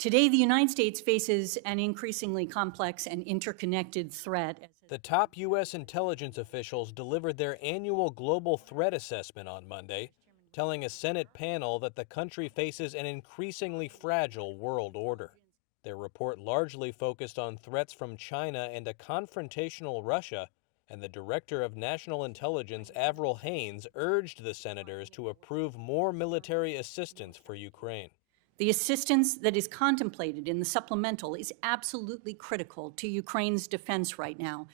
Today, the United States faces an increasingly complex and interconnected threat. The top U.S. intelligence officials delivered their annual global threat assessment on Monday, telling a Senate panel that the country faces an increasingly fragile world order. Their report largely focused on threats from China and a confrontational Russia, and the Director of National Intelligence, Avril Haines, urged the senators to approve more military assistance for Ukraine. The assistance that is contemplated in the supplemental is absolutely critical to Ukraine's defense right now.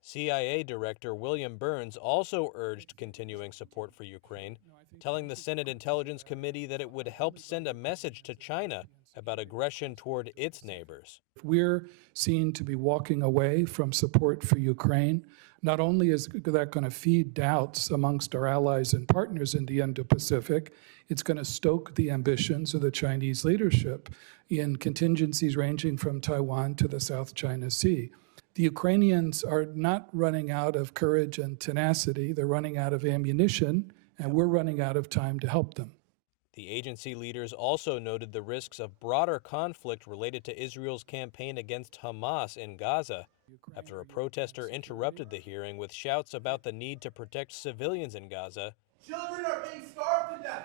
CIA Director William Burns also urged continuing support for Ukraine, telling the Senate Intelligence Committee that it would help send a message to China about aggression toward its neighbors. We're seen to be walking away from support for Ukraine. Not only is that going to feed doubts amongst our allies and partners in the Indo-Pacific, it's going to stoke the ambitions of the Chinese leadership in contingencies ranging from Taiwan to the South China Sea. The Ukrainians are not running out of courage and tenacity. They're running out of ammunition, and we're running out of time to help them. The agency leaders also noted the risks of broader conflict related to Israel's campaign against Hamas in Gaza, after a protester interrupted the hearing with shouts about the need to protect civilians in Gaza. Children are being starved to death.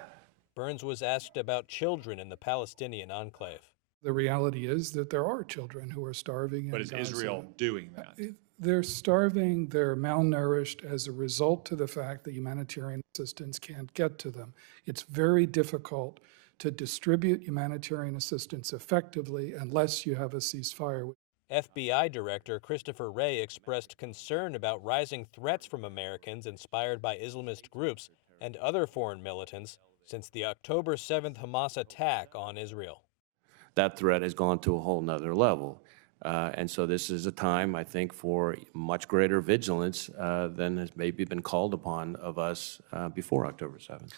Burns was asked about children in the Palestinian enclave. The reality is that there are children who are starving in Gaza. But is Israel doing that? They're starving, they're malnourished as a result of the fact that humanitarian assistance can't get to them. It's very difficult to distribute humanitarian assistance effectively unless you have a ceasefire. FBI Director Christopher Wray expressed concern about rising threats from Americans inspired by Islamist groups and other foreign militants since the October 7th Hamas attack on Israel. That threat has gone to a whole nother level. And so this is a time, I think, for much greater vigilance than has maybe been called upon of us before October 7th.